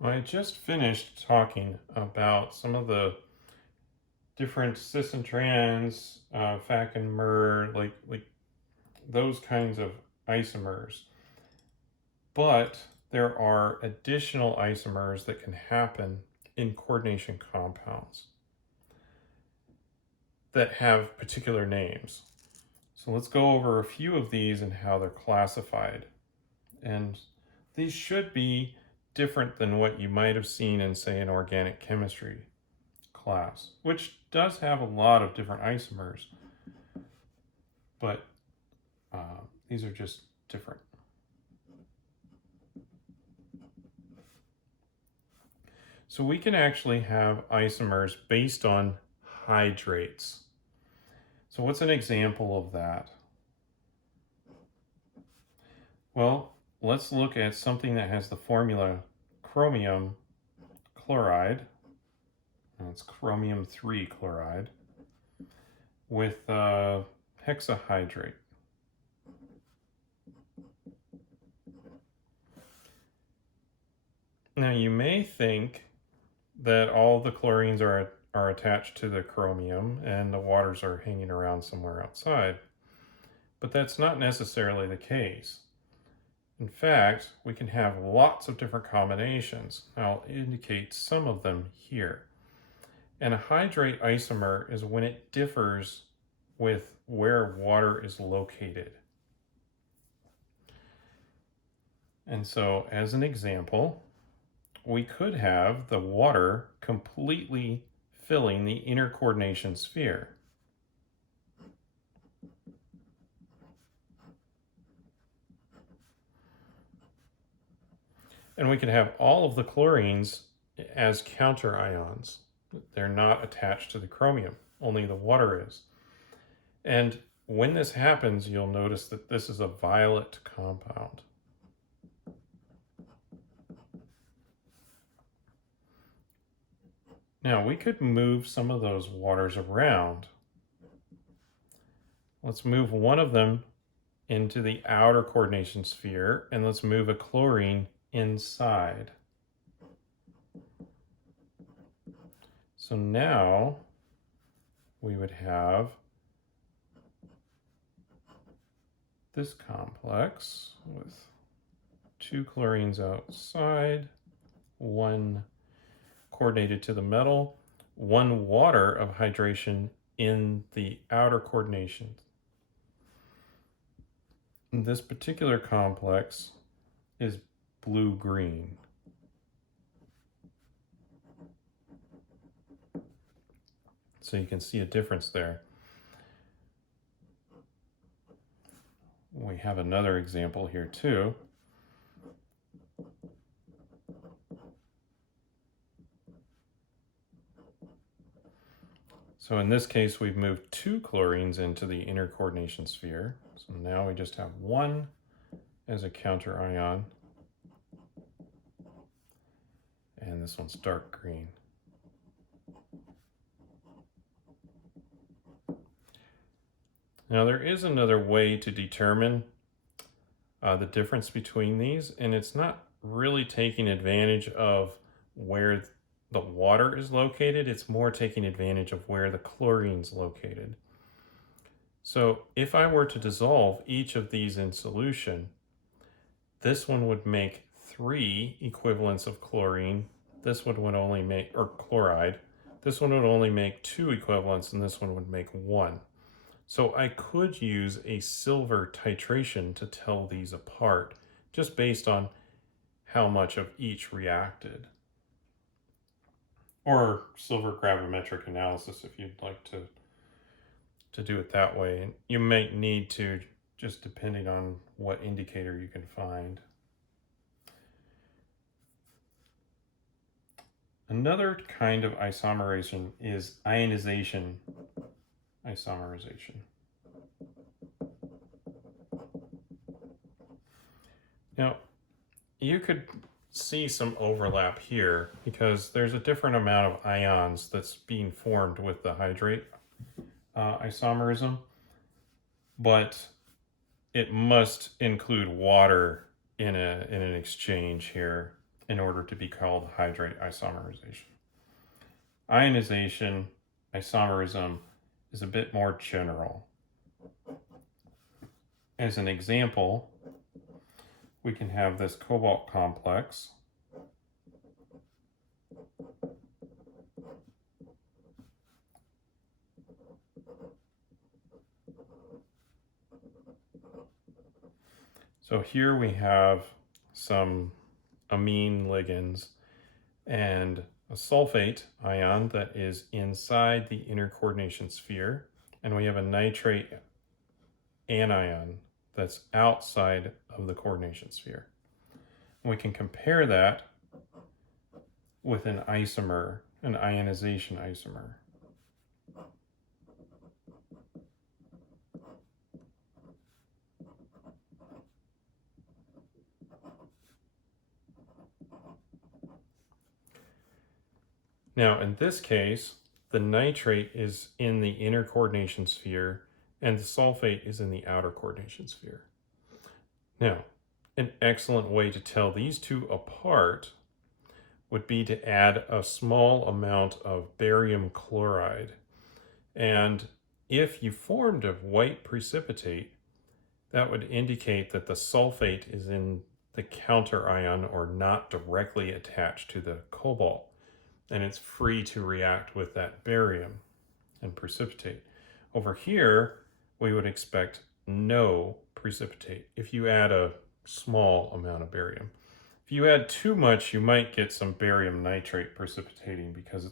Well, I just finished talking about some of the different cis and trans, FAC and MER, like those kinds of isomers. But there are additional isomers that can happen in coordination compounds that have particular names. So let's go over a few of these and how they're classified. And these should be different than what you might have seen in, say, an organic chemistry class, which does have a lot of different isomers, but these are just different. So we can actually have isomers based on hydrates. So what's an example of that? Well, let's look at something that has the formula chromium chloride. It's chromium 3 chloride with hexahydrate. Now you may think that all the chlorines are attached to the chromium and the waters are hanging around somewhere outside, but that's not necessarily the case. In fact, we can have lots of different combinations. I'll indicate some of them here. And a hydrate isomer is when it differs with where water is located. And so, as an example, we could have the water completely filling the inner coordination sphere. And we can have all of the chlorines as counter ions. They're not attached to the chromium, only the water is. And when this happens, you'll notice that this is a violet compound. Now we could move some of those waters around. Let's move one of them into the outer coordination sphere, and let's move a chlorine inside. So now we would have this complex with two chlorines outside, one coordinated to the metal, one water of hydration in the outer coordination. This particular complex is blue-green. So you can see a difference there. We have another example here too. So in this case, we've moved two chlorines into the inner coordination sphere. So now we just have one as a counter ion. And this one's dark green. Now there is another way to determine the difference between these, and it's not really taking advantage of where the water is located, it's more taking advantage of where the chlorine's located. So if I were to dissolve each of these in solution, this one would make 3 equivalents of chlorine, this one would only make, or chloride, this one would only make 2 equivalents, and this one would make 1. So I could use a silver titration to tell these apart, just based on how much of each reacted. Or silver gravimetric analysis if you'd like to do it that way. And you might need to, just depending on what indicator you can find. Another kind of isomerization is ionization isomerization. Now, you could see some overlap here because there's a different amount of ions that's being formed with the hydrate isomerism, but it must include water in an exchange here. in order to be called hydrate isomerization. Ionization, isomerism, is a bit more general. As an example, we can have this cobalt complex. So here we have some amine ligands and a sulfate ion that is inside the inner coordination sphere, and we have a nitrate anion that's outside of the coordination sphere. And we can compare that with an isomer, an ionization isomer. Now, in this case, the nitrate is in the inner coordination sphere and the sulfate is in the outer coordination sphere. Now, an excellent way to tell these two apart would be to add a small amount of barium chloride. And if you formed a white precipitate, that would indicate that the sulfate is in the counter ion or not directly attached to the cobalt, and it's free to react with that barium and precipitate. Over here, we would expect no precipitate if you add a small amount of barium. If you add too much, you might get some barium nitrate precipitating, because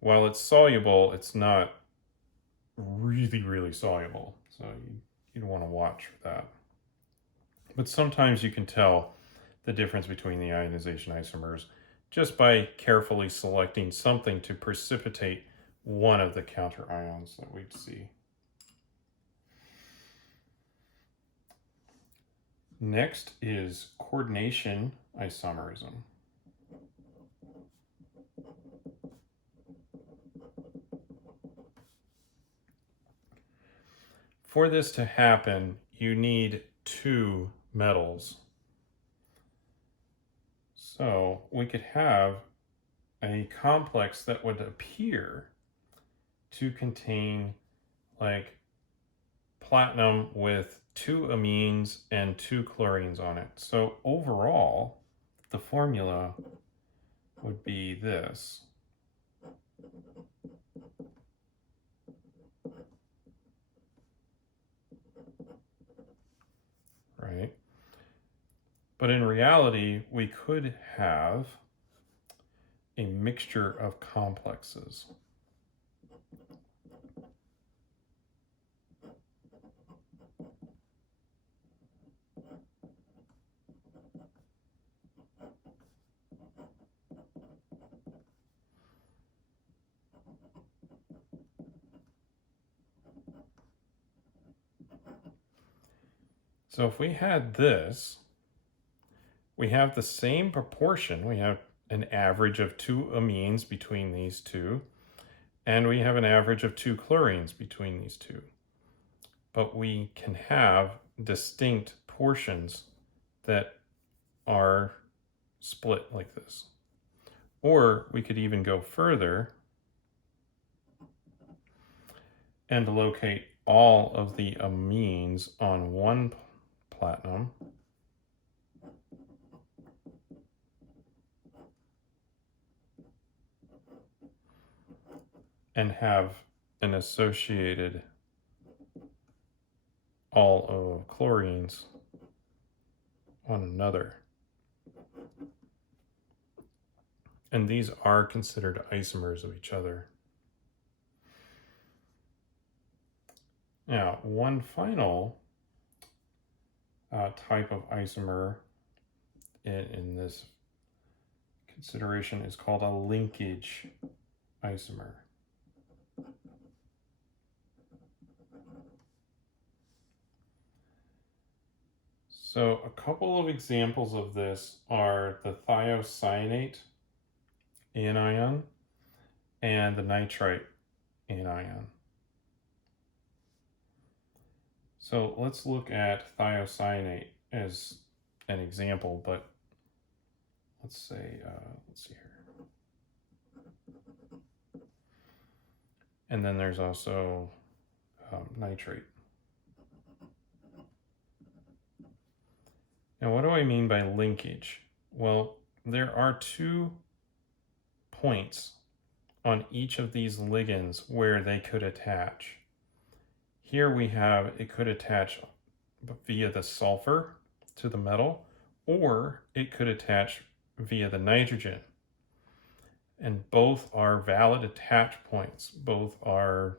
while it's soluble, it's not really soluble. So you'd want to watch for that. But sometimes you can tell the difference between the ionization isomers just by carefully selecting something to precipitate one of the counter ions that we'd see. Next is coordination isomerism. For this to happen, you need two metals. So we could have a complex that would appear to contain like platinum with two amines and two chlorines on it. So overall, the formula would be this. Right? But in reality, we could have a mixture of complexes. So if we had this, we have the same proportion. We have an average of two amines between these two, and we have an average of two chlorines between these two. But we can have distinct portions that are split like this. Or we could even go further and locate all of the amines on one platinum and have an associated all of chlorines on another. And these are considered isomers of each other. Now, one final type of isomer in this consideration is called a linkage isomer. So a couple of examples of this are the thiocyanate anion and the nitrite anion. So let's look at thiocyanate as an example, but let's say, let's see here. And then there's also nitrate. Now, what do I mean by linkage? Well, there are 2 points on each of these ligands where they could attach. Here we have, it could attach via the sulfur to the metal, or it could attach via the nitrogen. And both are valid attach points. Both are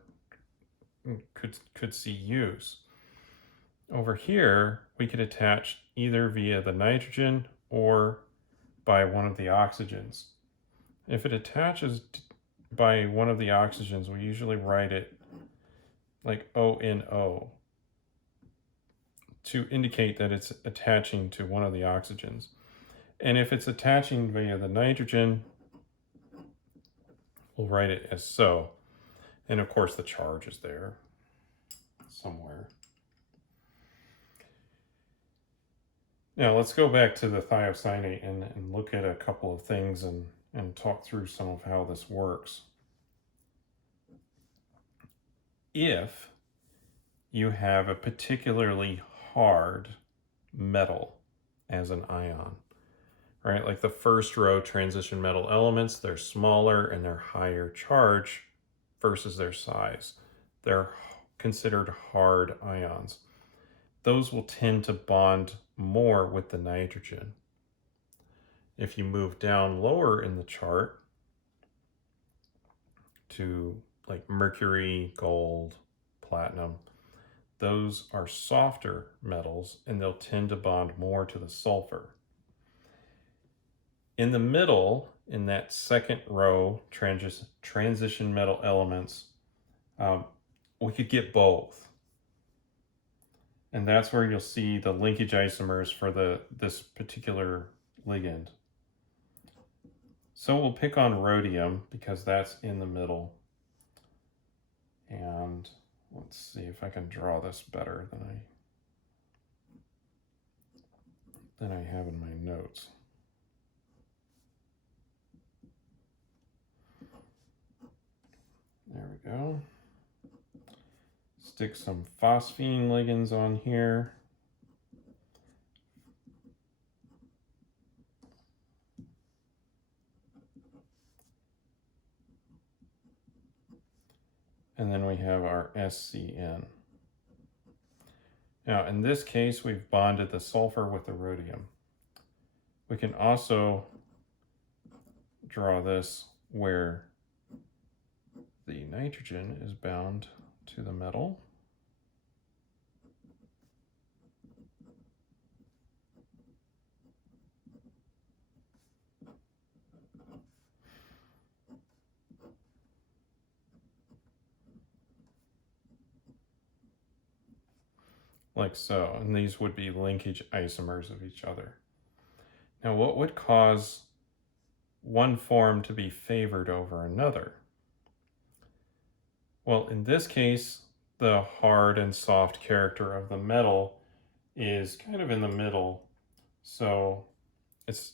could see use. Over here, we could attach either via the nitrogen or by one of the oxygens. If it attaches by one of the oxygens, we usually write it like ONO to indicate that it's attaching to one of the oxygens. And if it's attaching via the nitrogen, we'll write it as so. And of course the charge is there somewhere. Now let's go back to the thiocyanate and look at a couple of things and talk through some of how this works. If you have a particularly hard metal as an ion, right? Like the first row transition metal elements, they're smaller and they're higher charge versus their size. They're considered hard ions. Those will tend to bond more with the nitrogen. If you move down lower in the chart to like mercury, gold, platinum, those are softer metals and they'll tend to bond more to the sulfur. In the middle, in that second row, transition metal elements, we could get both. And that's where you'll see the linkage isomers for this particular ligand. So we'll pick on rhodium because that's in the middle. And let's see if I can draw this better than I have in my notes. There we go. Stick some phosphine ligands on here. And then we have our SCN. Now, in this case, we've bonded the sulfur with the rhodium. We can also draw this where the nitrogen is bound to the metal. Like so, and these would be linkage isomers of each other. Now, what would cause one form to be favored over another? Well, in this case, the hard and soft character of the metal is kind of in the middle, so it's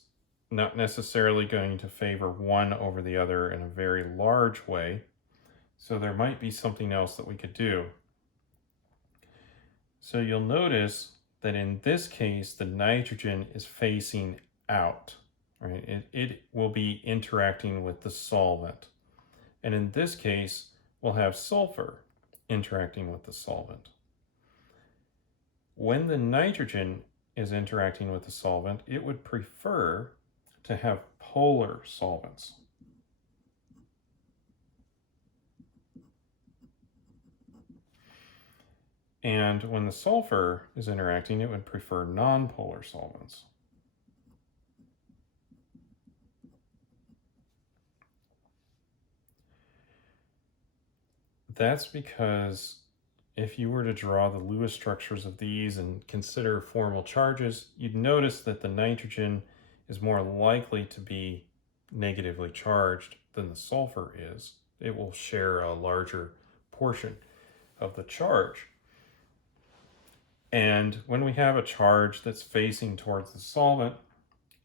not necessarily going to favor one over the other in a very large way. So there might be something else that we could do. So you'll notice that in this case, the nitrogen is facing out, right? It will be interacting with the solvent. And in this case, we'll have sulfur interacting with the solvent. When the nitrogen is interacting with the solvent, it would prefer to have polar solvents. And when the sulfur is interacting, it would prefer nonpolar solvents. That's because if you were to draw the Lewis structures of these and consider formal charges, you'd notice that the nitrogen is more likely to be negatively charged than the sulfur is. It will share a larger portion of the charge. And when we have a charge that's facing towards the solvent,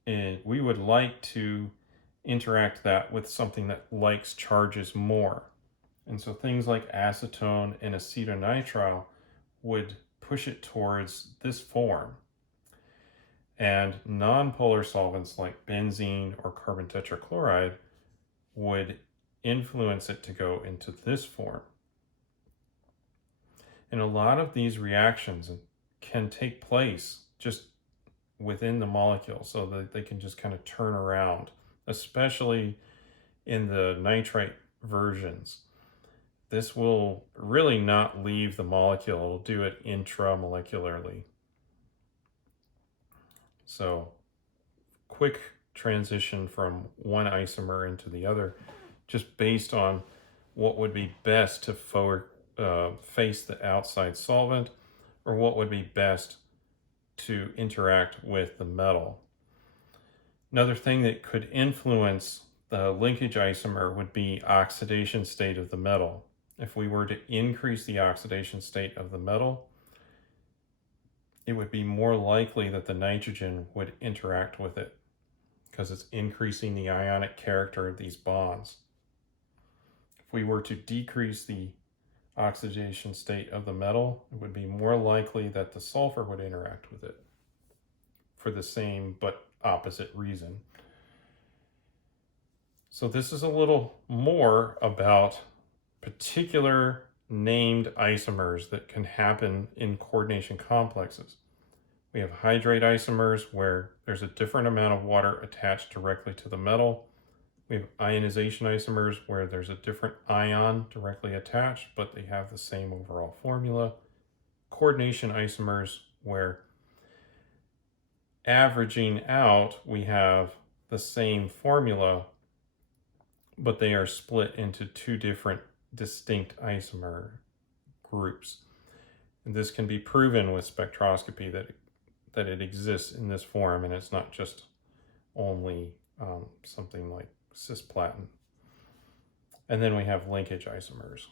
And we would like to interact that with something that likes charges more. And so things like acetone and acetonitrile would push it towards this form. And nonpolar solvents like benzene or carbon tetrachloride would influence it to go into this form. And a lot of these reactions can take place just within the molecule, so that they can just kind of turn around, especially in the nitrite versions. This will really not leave the molecule, it'll do it intramolecularly. So, quick transition from one isomer into the other, just based on what would be best to face the outside solvent, or what would be best to interact with the metal. Another thing that could influence the linkage isomer would be oxidation state of the metal. If we were to increase the oxidation state of the metal, it would be more likely that the nitrogen would interact with it because it's increasing the ionic character of these bonds. If we were to decrease the oxidation state of the metal, it would be more likely that the sulfur would interact with it for the same but opposite reason. So this is a little more about particular named isomers that can happen in coordination complexes. We have hydrate isomers where there's a different amount of water attached directly to the metal. We have ionization isomers where there's a different ion directly attached, but they have the same overall formula. Coordination isomers where averaging out, we have the same formula, but they are split into two different distinct isomer groups. And this can be proven with spectroscopy that it exists in this form, and it's not just only something like cisplatin. And then we have linkage isomers.